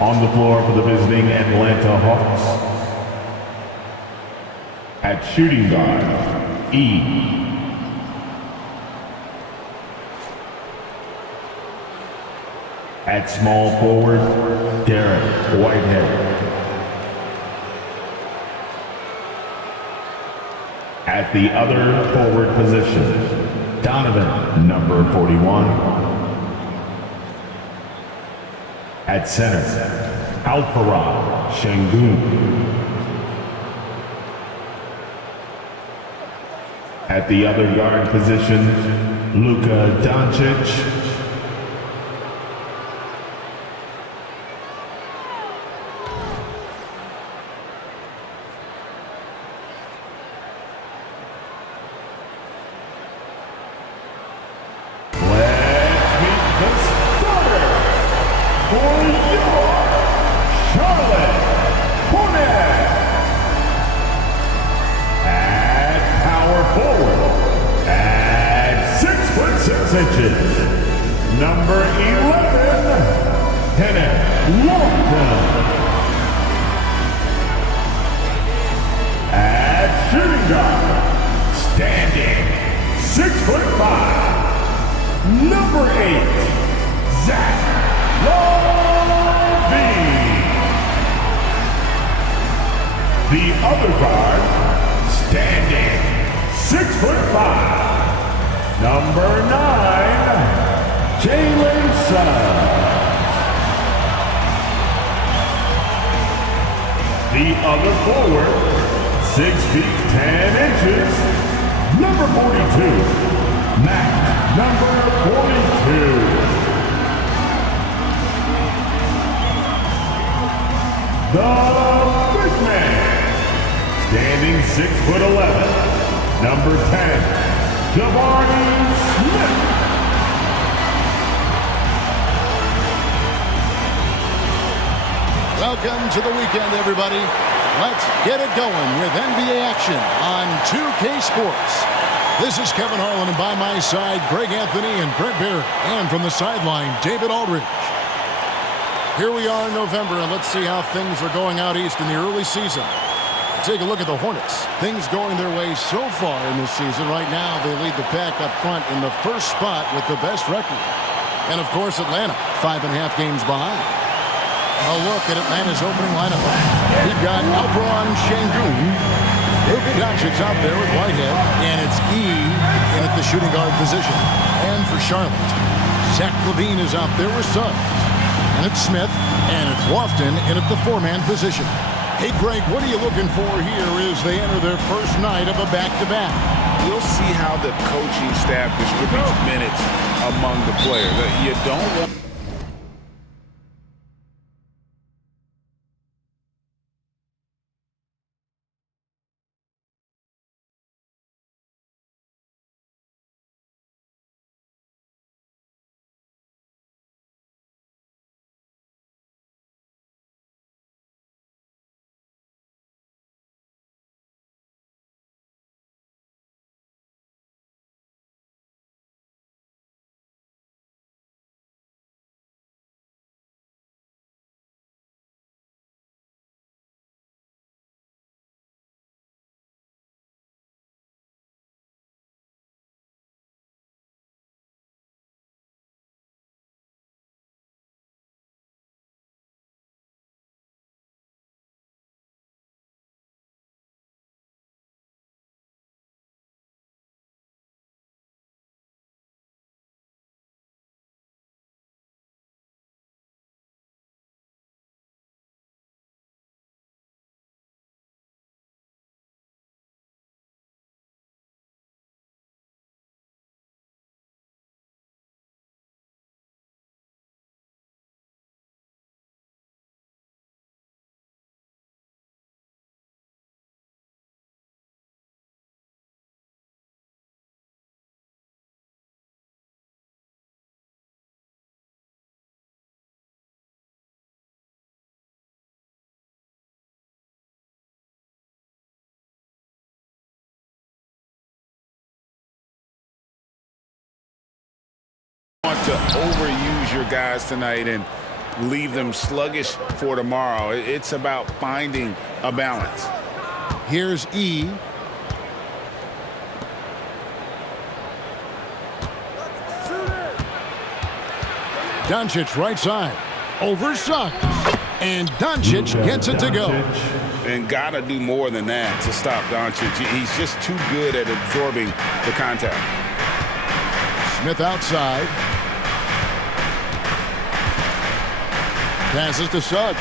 On the floor for the visiting Atlanta Hawks, at shooting guard, E. At small forward, Derek Whitehead. At the other forward position, Donovan, number 41. At center, Alfarad Şengün. At the other guard position, Luka Doncic. Number 11, Kenneth Lofton. At shooting guard, standing 6'5", number 8, Zach LaVine. The other guard, standing 6'5", number 9, Jalen Suggs. The other forward, 6 feet 10 inches, number 42, Matt, number 42. The big man, standing 6'11", number 10, Jabari Smith. Welcome to the weekend, everybody. Let's get it going with NBA action on 2K Sports. This is Kevin Harlan, and by my side, Greg Anthony and Brett Barrett. And from the sideline, David Aldridge. Here we are in November, and let's see how things are going out east in the early season. Take a look at the Hornets. Things going their way so far in this season. Right now, they lead the pack up front in the first spot with the best record. And, of course, Atlanta, 5.5 games behind. A look at Atlanta's opening lineup. We've got Alfarad Şengün. Luka Doncic out there with Whitehead. And it's E in at the shooting guard position. And for Charlotte, Zach LaVine is out there with Suggs. And it's Smith. And it's Lofton in at the four-man position. Hey, Greg, what are you looking for here as they enter their first night of a back-to-back? We'll see how the coaching staff distributes minutes among the players. You don't want... to overuse your guys tonight, and leave them sluggish for tomorrow. It's about finding a balance. Here's E. Doncic right side. Over Suggs. And Doncic gets it to go. And got to do more than that to stop Doncic. He's just too good at absorbing the contact. Smith outside. Passes to Suggs.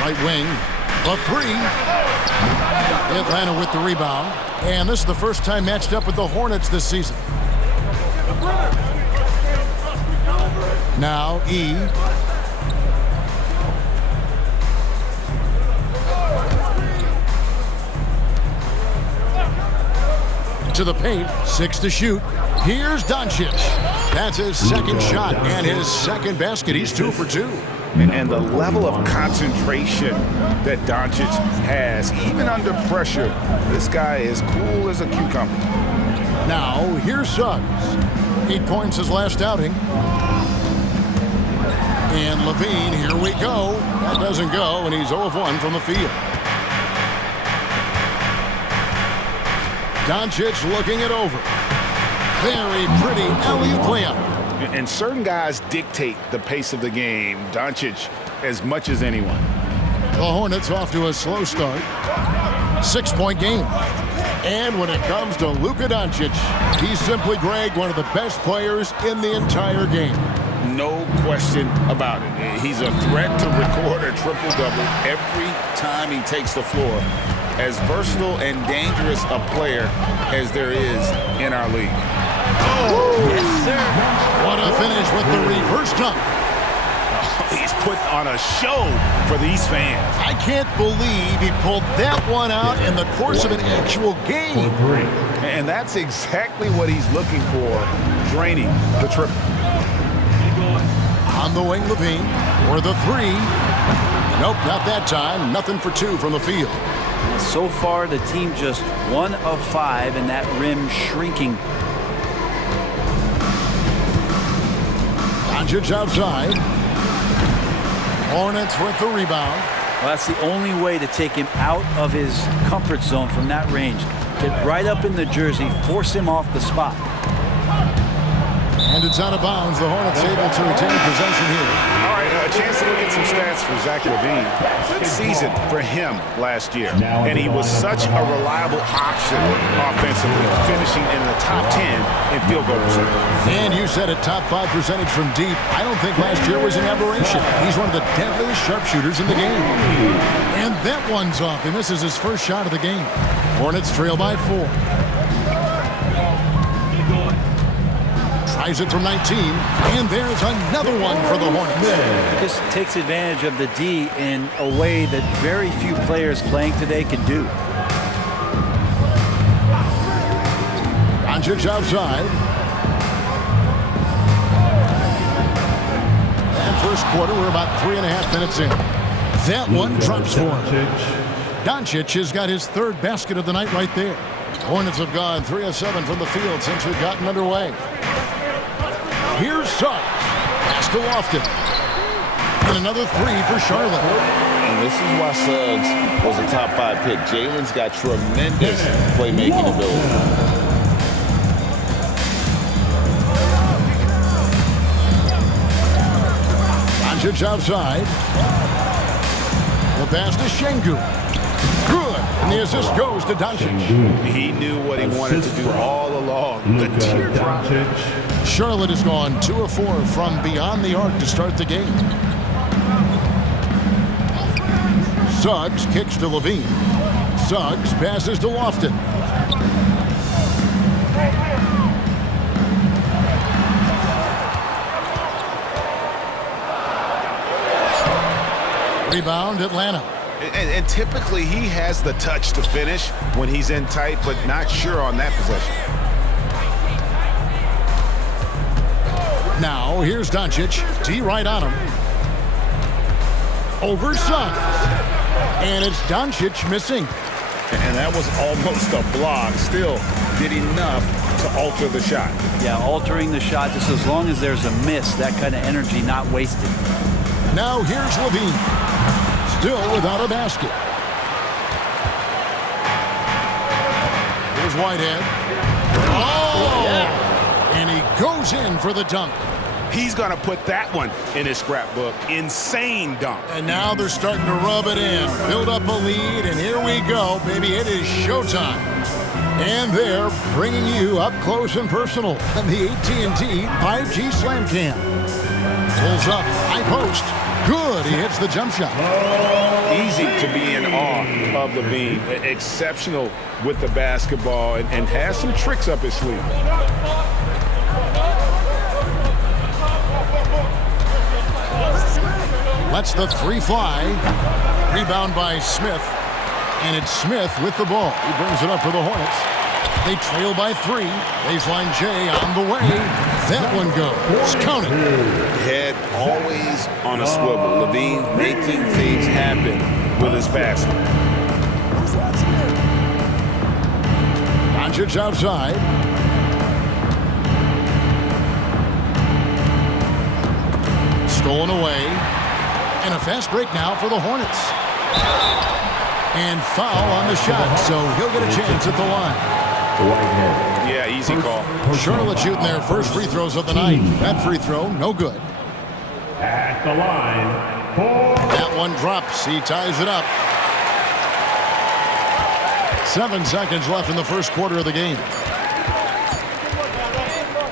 Right wing. A three. Atlanta with the rebound. And this is the first time matched up with the Hornets this season. Now E. To the paint. 6 to shoot. Here's Doncic. That's his second shot and his second basket. He's 2 for 2. And the level of concentration that Doncic has, even under pressure, this guy is cool as a cucumber. Now, here's Suggs. 8 points his last outing. And Levine, here we go. That doesn't go, and he's 0 of 1 from the field. Doncic looking it over. Very pretty alley-oop layup. And certain guys dictate the pace of the game. Doncic as much as anyone. The Hornets off to a slow start. 6-point game. And when it comes to Luka Doncic, he's simply, Greg, one of the best players in the entire game. No question about it. He's a threat to record a triple-double every time he takes the floor. As versatile and dangerous a player as there is in our league. Oh, yes, sir. What a finish with the reverse dunk. He's put on a show for these fans. I can't believe he pulled that one out in the course of an actual game. And that's exactly what he's looking for, draining the triple. On the wing, Levine for the three. Nope, not that time. Nothing for 2 from the field. So far, the team just 1 of 5, and that rim shrinking. Doncic outside. Hornets with the rebound. Well, that's the only way to take him out of his comfort zone from that range. Get right up in the jersey, force him off the spot. And it's out of bounds. The Hornets able to retain possession here. All right, a chance to look at some stats for Zach LaVine. Good season for him last year. And he was such a reliable option offensively, finishing in the top 10 in field goal percentage. And you said a top 5 percentage from deep. I don't think last year was an aberration. He's one of the deadliest sharpshooters in the game. And that one's off, and this is his first shot of the game. Hornets trail by 4. Tries it from 19, and there's another one for the Hornets. This takes advantage of the D in a way that very few players playing today can do. Doncic outside. And first quarter, we're about 3.5 minutes in. That one drops for him. Doncic has got his 3rd basket of the night right there. Hornets have gone 3 of 7 from the field since we've gotten underway. Here's Suggs. Pass to Lofton. And another 3 for Charlotte. And this is why Suggs was a top 5 pick. Jalen's got tremendous playmaking ability. Doncic outside. The pass to Şengün. Good. And the assist goes to Doncic. He knew what he wanted to do all along. The teardrop. Charlotte has gone 2 of 4 from beyond the arc to start the game. Suggs kicks to Levine. Suggs passes to Lofton. Rebound, Atlanta. And typically he has the touch to finish when he's in tight, but not sure on that possession. Now, here's Doncic. D right on him. Over Suggs. And it's Doncic missing. And that was almost a block. Still did enough to alter the shot. Yeah, altering the shot just as long as there's a miss, that kind of energy not wasted. Now here's Levine. Still without a basket. Here's Whitehead. Oh! Yeah. And he goes in for the dunk. He's going to put that one in his scrapbook. Insane dunk. And now they're starting to rub it in. Build up a lead, and here we go, baby. It is showtime. And they're bringing you up close and personal on the AT&T 5G Slam Cam. Pulls up, high post. Good, he hits the jump shot. Easy to be in awe of Levine. Exceptional with the basketball and has some tricks up his sleeve. Lets the three fly. Rebound by Smith. And it's Smith with the ball. He brings it up for the Hornets. They trail by 3. Baseline J on the way. That one goes. Counted. Head always on a swivel. Levine making things happen with his basket. Doncic outside. Stolen away. And a fast break now for the Hornets. And foul on the shot, so he'll get a chance at the line. Yeah, easy call. Charlotte shooting their first free throws of the night. That free throw, no good. At the line, That one drops. He ties it up. 7 seconds left in the first quarter of the game.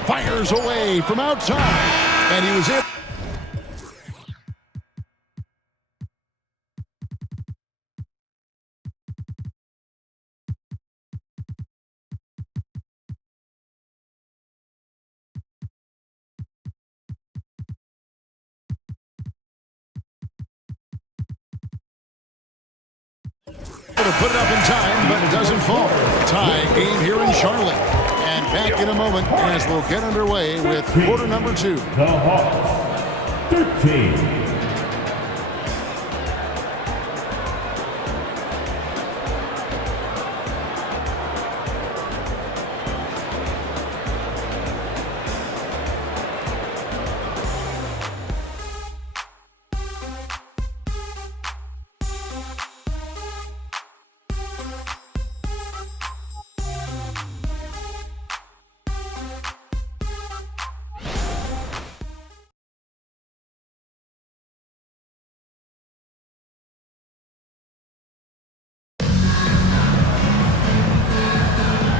Fires away from outside. And he was in. To put it up in time, but it doesn't fall. Tie game here in Charlotte. And back in a moment as we'll get underway with quarter number 2. the Hawks, 13.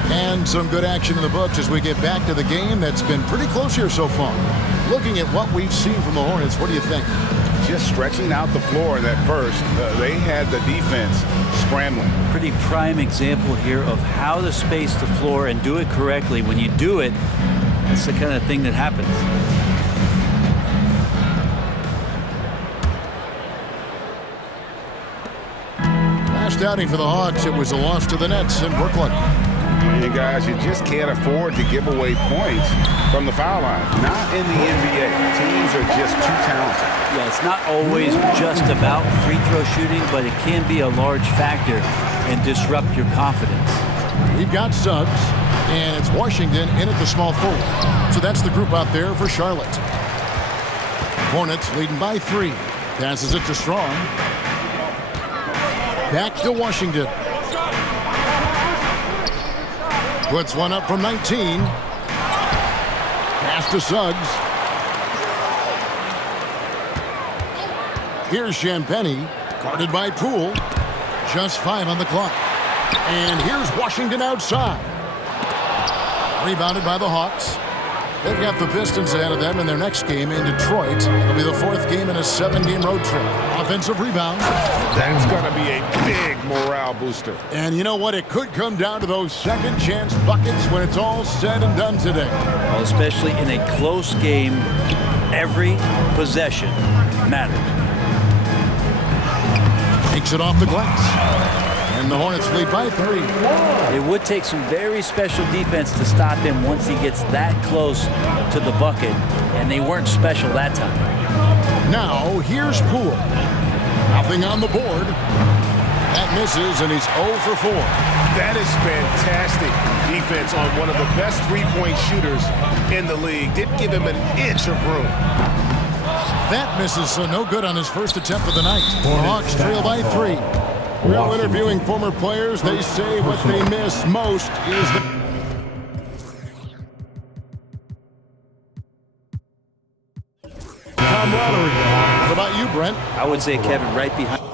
And some good action in the books as we get back to the game that's been pretty close here so far. Looking at what we've seen from the Hornets, what do you think? Just stretching out the floor in that first. They had the defense scrambling. Pretty prime example here of how to space the floor and do it correctly. When you do it, that's the kind of thing that happens. Last outing for the Hawks, it was a loss to the Nets in Brooklyn. And guys, you just can't afford to give away points from the foul line. Not in the NBA. Teams are just too talented. Yeah, it's not always just about free throw shooting, but it can be a large factor and disrupt your confidence. We've got Suggs, and it's Washington in at the small forward. So that's the group out there for Charlotte. Hornets leading by 3. Passes it to Strong. Back to Washington. Puts one up from 19. Pass to Suggs. Here's Champagnie, guarded by Poole. Just 5 on the clock. And here's Washington outside. Rebounded by the Hawks. They've got the Pistons ahead of them in their next game in Detroit. It'll be the 4th game in a 7-game road trip. Offensive rebound. That's going to be a big morale booster. And you know what? It could come down to those second chance buckets when it's all said and done today. Well, especially in a close game, every possession matters. Takes it off the glass. And the Hornets lead by 3. It would take some very special defense to stop him once he gets that close to the bucket, and they weren't special that time. Now, here's Poole. Nothing on the board. That misses, and he's 0 for 4. That is fantastic defense on one of the best three-point shooters in the league. Didn't give him an inch of room. That misses, so no good on his first attempt of the night. The Hawks trail by 3. Well, interviewing former players, they say what they miss most is the camaraderie. What about you, Brent? I would say, Kevin, right behind.